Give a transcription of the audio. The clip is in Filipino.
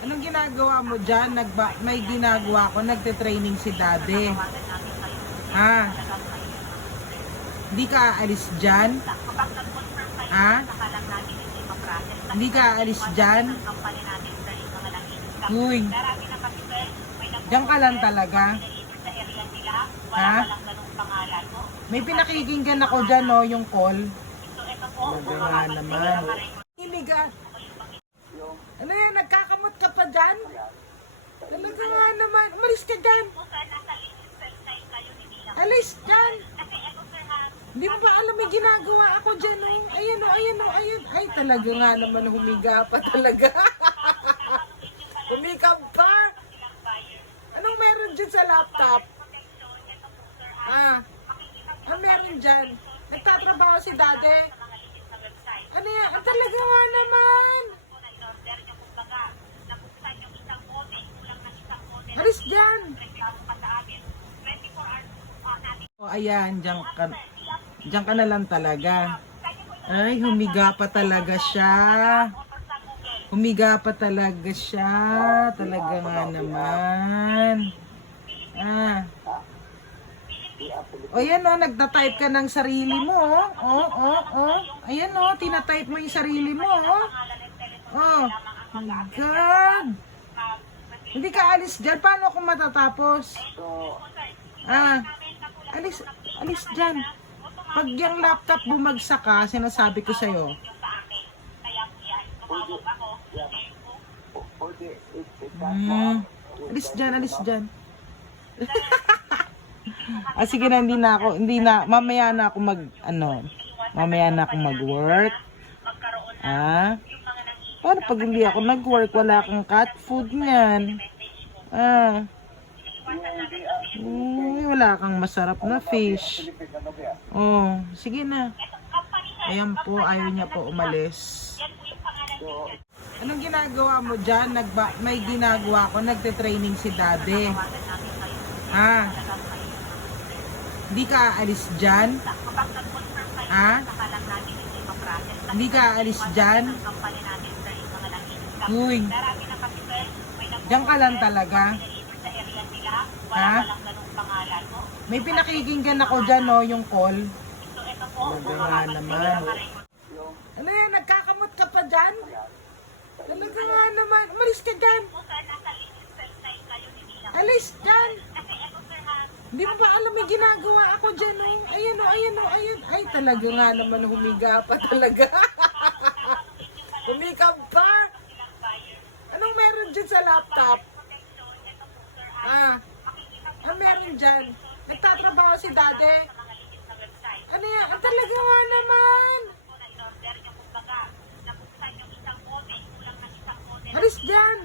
Anong ginagawa mo dyan? May ginagawa ko, nagte-training si Daddy. Ha? Hindi ka aalis dyan? Ha? Hindi ka aalis dyan? Uy, dyan ka lang talaga? Ha? May pinakikinggan ako dyan, no, yung call. Nagawa naman. Iliga. Ano yan, nagkakamot ka pa dyan? Talaga nga naman, umalis ka dyan. Alis dyan. Hindi mo ba alam may ginagawa ako dyan, oh. Ayan, oh, ayan, oh, ayan. Ay, talaga nga naman, humiga pa talaga. Humiga pa. Anong meron dyan sa laptop? Meron dyan. Nagtatrabaho si Daddy. Ano yan? Talaga nga naman. Alis dyan. Oh, ayan, dyan ka na lang talaga. Ay, humiga pa talaga siya. Humiga pa talaga siya. Talaga nga naman. O yan o, nagtatype ka ng sarili mo o. Ayan o, tinatype mo yung sarili mo o. Oh, my God. Hindi ka alis dyan. Paano kung matatapos? Alis dyan. Pag yung laptop bumagsak ka, sinasabi ko sa'yo. Alis dyan. Sige na, mamaya na ako mag-work. Paano pag hindi ako nag-work, wala kang cat food niyan? Wala kang masarap na fish. Oh, sige na. Ayan po, ayaw niya po umalis. Anong ginagawa mo dyan? May ginagawa ko, nagte-training si Daddy. Hindi ka aalis dyan? Hindi ka aalis dyan? Uy, dyan ka lang talaga? May pinakikinggan ako dyan, no, yung call. Nagawa naman. Ano yan, nagkakamot ka pa dyan? Talaga nga naman, umalis ka dyan. Alis dyan. Hindi mo ba alam may ginagawa ako dyan, oh. Ayan, oh, ayan, oh, ayan. Ay, talaga nga naman, humiga pa talaga. Humiga pa. Anong meron dyan sa laptop? Meron dyan. Nagtatrabaho si Daddy. Ano yan? Talaga nga naman. Alis dyan.